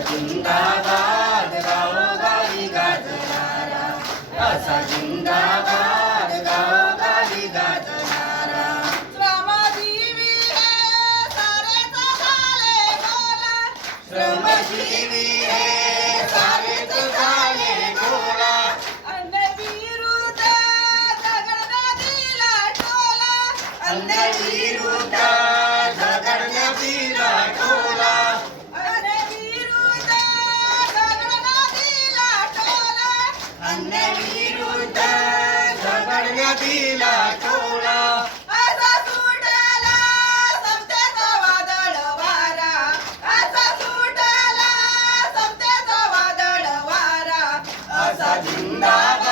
కుందా अन्नविरुद्ध दिला असा सुटला वादळ वारा. असा सुटला वादळ वारा. असा जिंदाबाद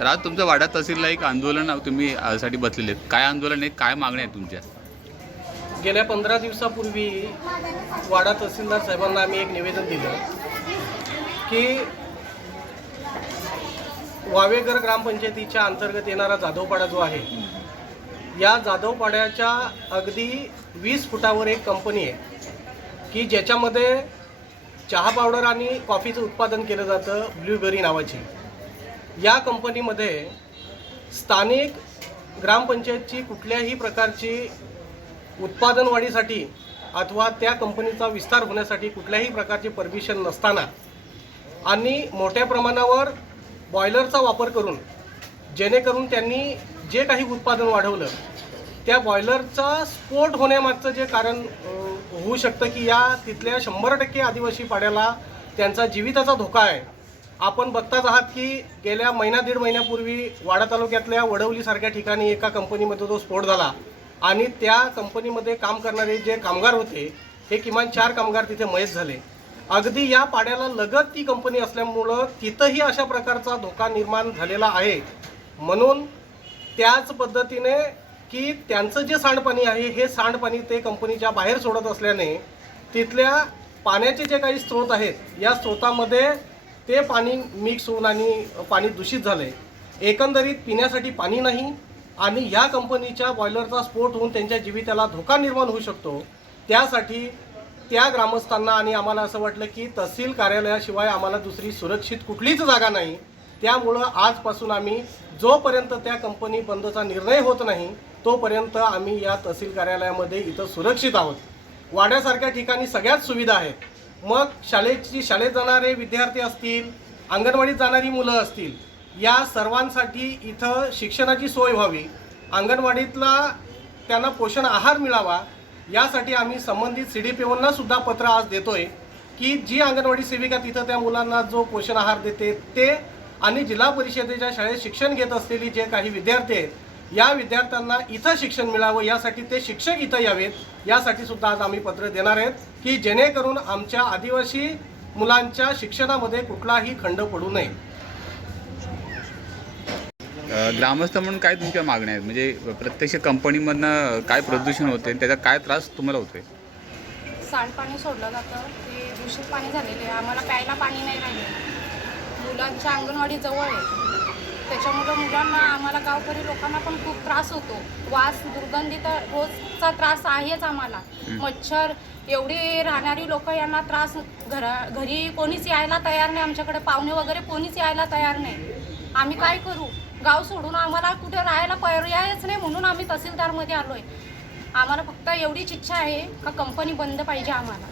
तर आज तुमचं वाडा तहसीलला एक आंदोलन तुम्ही साठी बसलेले आहेत. काय आंदोलन आहे? काय मागण्या आहेत तुमच्या? गेल्या पंधरा दिवसापूर्वी वाडा तहसीलदार साहेबांना आम्ही एक निवेदन दिलं की वावेगर ग्रामपंचायतीच्या अंतर्गत येणारा जाधवपाडा जो आहे या जाधवपाड्याच्या अगदी वीस फुटावर एक कंपनी आहे की ज्याच्यामध्ये चहा पावडर आणि कॉफीचं उत्पादन केलं जातं ब्ल्यूबेरी नावाची. या कंपनीमध्ये स्थानिक ग्रामपंचायतची कुठल्याही प्रकारची उत्पादन वाढीसाठी अथवा त्या कंपनीचा विस्तार होण्यासाठी कुठल्याही प्रकारची परमिशन नसताना आणि मोठ्या प्रमाणावर बॉयलरचा वापर करून जेणेकरून त्यांनी जे काही उत्पादन वाढवलं त्या बॉयलरचा स्फोट होण्यामागचं जे कारण होऊ शकतं की या तिथल्या शंभर टक्के आदिवासी पाड्याला त्यांचा जीविताचा धोका आहे. आपण बघताच आहात की गेल्या महिना दीड महिन्यापूर्वी वाडा तालुक्यातल्या वडवलीसारख्या ठिकाणी एका कंपनीमध्ये जो स्फोट झाला. आणि त्या कंपनीमध्ये काम करणारे जे कामगार होते हे किमान चार कामगार तिथे मयत झाले. अगदी या पाड्याला लगत ती कंपनी असल्यामुळं तिथंही अशा प्रकारचा धोका निर्माण झालेला आहे. म्हणून त्याच पद्धतीने की त्यांचं जे सांडपाणी आहे हे सांडपाणी ते कंपनीच्या बाहेर सोडत असल्याने तिथल्या पाण्याचे जे काही स्रोत आहेत या स्रोतामध्ये ते पाणी मिक्स होऊन आणि पाणी दूषित झालंय. एकंदरीत पिण्यासाठी पाणी नाही आणि या कंपनीच्या बॉयलरचा स्फोट होऊन त्यांच्या जीविताला धोका निर्माण होऊ शकतो. त्यासाठी त्या ग्रामस्थांना आणि आम्हाला असं वाटलं की तहसील कार्यालयाशिवाय आम्हाला दुसरी सुरक्षित कुठलीच जागा नाही. त्यामुळं आजपासून आम्ही जोपर्यंत त्या कंपनी बंदचा निर्णय होत नाही तोपर्यंत आम्ही या तहसील कार्यालयामध्ये इथं सुरक्षित आहोत. वाड्यासारख्या ठिकाणी सगळ्याच सुविधा आहेत. मग शाळेची शाळेत जाणारे विद्यार्थी असतील अंगणवाडीत जाणारी मुलं असतील या सर्वांसाठी इथं शिक्षणाची सोय व्हावी. अंगणवाडीतला त्यांना पोषण आहार मिळावा यासाठी आम्ही संबंधित सी डी पी ओंना सुद्धा पत्र आज देतोय की जी अंगणवाडी सेविका तिथं त्या मुलांना जो पोषण आहार देते ते आणि जिल्हा परिषदेच्या शाळेत शिक्षण घेत असलेली जे काही विद्यार्थी आहेत या विद्यार्थ्यांना इथं शिक्षण मिळावं यासाठी ते शिक्षक इथं यावेत. यासाठी सुद्धा आज आम्ही पत्र देणार आहेत की जेणेकरून आमच्या आदिवासी मुलांच्या शिक्षणामध्ये कुठलाही खंड पडू नये. ग्रामस्थ म्हणून काय तुमच्या मागण्या आहेत? म्हणजे प्रत्यक्ष कंपनीमधनं काय प्रदूषण होते आणि त्याचा काय त्रास तुम्हाला होतोय? सांडपाणी सोडलं जातं. ते दूषित पाणी झालेले आहे. आम्हाला प्यायला पाणी नाही राहिले. मुलांच्या अंगणवाडी जवळ आहे. त्याच्यामुळं मुलांना आम्हाला गावकरी लोकांना पण खूप त्रास होतो. वास दुर्गंधी तर रोजचा त्रास आहेच आम्हाला. मच्छर एवढी राहणारी लोक यांना त्रास घरा घरी कोणीच यायला तयार नाही आमच्याकडे पाहुणे वगैरे कोणीच यायला तयार नाही. आम्ही काय करू? गाव सोडून आम्हाला कुठे राहायला पर्यायच नाही म्हणून आम्ही तहसीलदारमध्ये आलो आहे आम्हाला फक्त एवढीच इच्छा आहे का कंपनी बंद पाहिजे आम्हाला.